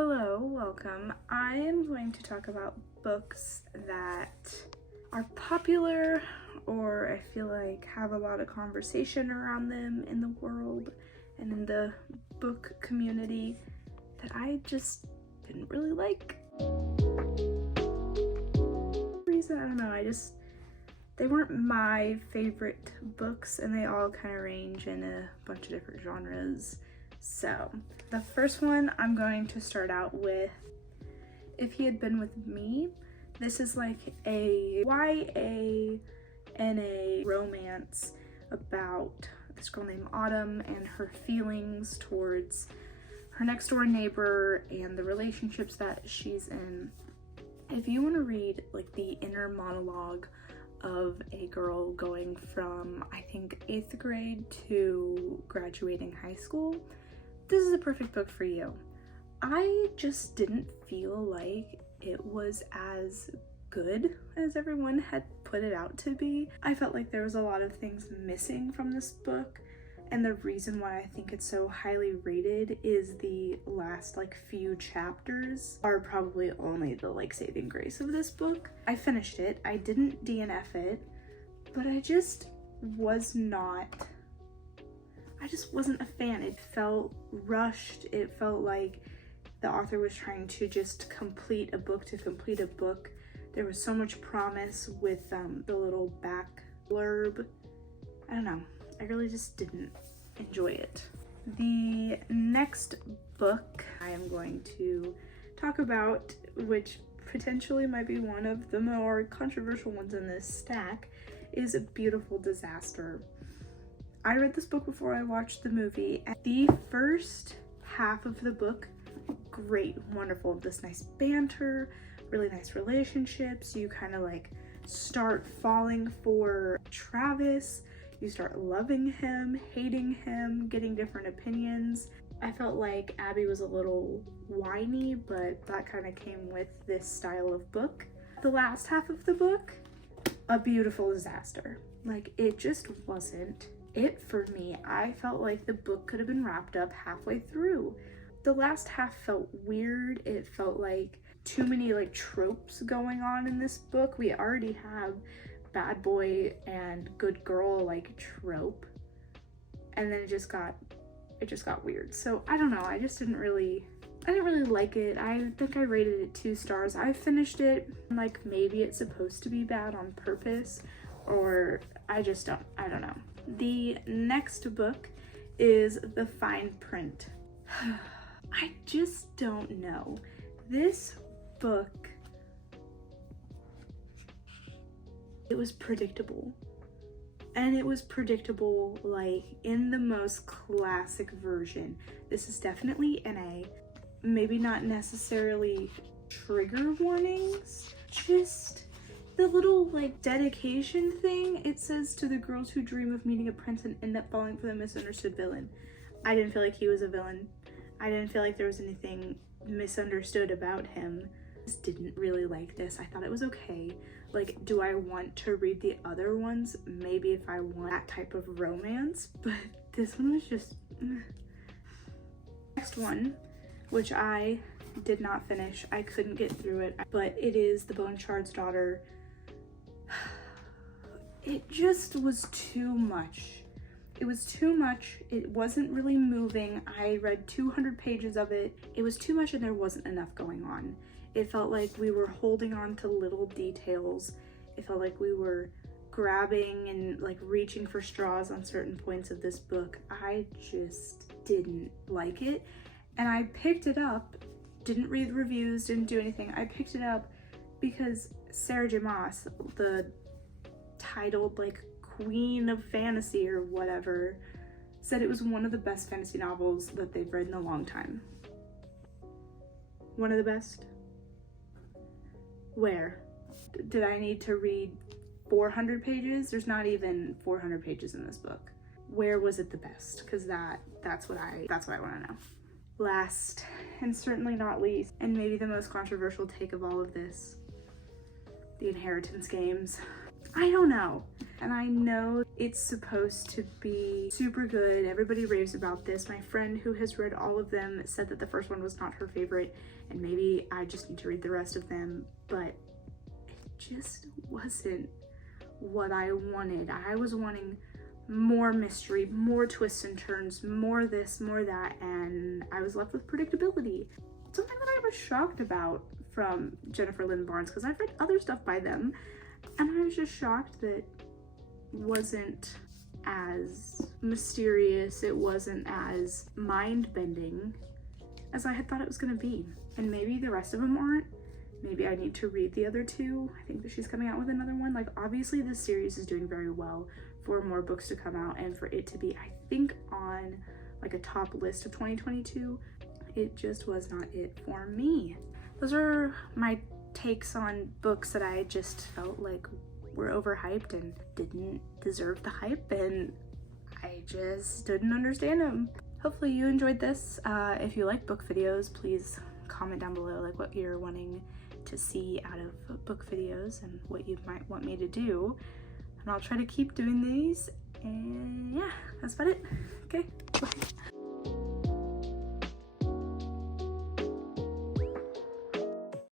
Hello, welcome. I am going to talk about books that are popular or I feel like have a lot of conversation around them in the world and in the book community that I just didn't really like. Reason, I don't know, they weren't my favorite books and they all kind of range in a bunch of different genres. So the first one I'm going to start out with If He Had Been With Me. This is like a YA and a romance about this girl named Autumn and her feelings towards her next door neighbor and the relationships that she's in. If you want to read like the inner monologue of a girl going from I think 8th grade to graduating high school, this is a perfect book for you. I just didn't feel like it was as good as everyone had put it out to be. I felt like there was a lot of things missing from this book, and the reason why I think it's so highly rated is the last like few chapters are probably only the like saving grace of this book. I finished it, I didn't DNF it, but I just wasn't a fan. It felt rushed. It felt like the author was trying to just complete a book to complete a book. There was so much promise with the little back blurb. I don't know. I really just didn't enjoy it. The next book I am going to talk about, which potentially might be one of the more controversial ones in this stack, is A Beautiful Disaster. I read this book before I watched the movie. The first half of the book, great, wonderful, this nice banter, really nice relationships. You kind of like start falling for Travis. You start loving him, hating him, getting different opinions. I felt like Abby was a little whiny, but that kind of came with this style of book. The last half of the book, A Beautiful Disaster. Like, it just wasn't it for me. I felt like the book could have been wrapped up halfway through. The last half felt weird. It felt like too many like tropes going on in this book. We already have bad boy and good girl like trope, and then it just got weird. So I don't know, I didn't really like it. I think I rated it 2 stars. I finished it like maybe it's supposed to be bad on purpose, or I don't know. The next book is The Fine Print. I just don't know. This book, it was predictable. And it was predictable like in the most classic version. This is definitely NA. Maybe not necessarily trigger warnings, just the little like dedication thing. It says, to the girls who dream of meeting a prince and end up falling for the misunderstood villain. I didn't feel like he was a villain. I didn't feel like there was anything misunderstood about him. I just didn't really like this. I thought it was okay. Like, do I want to read the other ones? Maybe if I want that type of romance, but this one was just Next one, which I did not finish. I couldn't get through it, but it is The Bone Shards Daughter. It just was too much. It was too much. It wasn't really moving. I read 200 pages of it. It was too much and there wasn't enough going on. It felt like we were holding on to little details. It felt like we were grabbing and like reaching for straws on certain points of this book. I just didn't like it. And I picked it up, didn't read the reviews, didn't do anything. I picked it up because Sarah J. Maas, the titled like Queen of Fantasy or whatever, said it was one of the best fantasy novels that they've read in a long time. One of the best? Where? Did I need to read 400 pages? There's not even 400 pages in this book. Where was it the best? Because that's what I want to know. Last, and certainly not least, and maybe the most controversial take of all of this, The Inheritance Games. I don't know. And I know it's supposed to be super good. Everybody raves about this. My friend who has read all of them said that the first one was not her favorite, and maybe I just need to read the rest of them, but it just wasn't what I wanted. I was wanting more mystery, more twists and turns, more this, more that, and I was left with predictability. Something that I was shocked about from Jennifer Lynn Barnes, because I've read other stuff by them, and I was just shocked that it wasn't as mysterious, it wasn't as mind-bending as I had thought it was going to be. And maybe the rest of them aren't. Maybe I need to read the other two. I think that she's coming out with another one. Like, obviously this series is doing very well for more books to come out, and for it to be, I think, on like a top list of 2022, it just was not it for me. Those are my takes on books that I just felt like were overhyped and didn't deserve the hype, and I just didn't understand them. Hopefully you enjoyed this. If you like book videos, please comment down below like what you're wanting to see out of book videos and what you might want me to do, and I'll try to keep doing these. And yeah, that's about it. Okay, bye.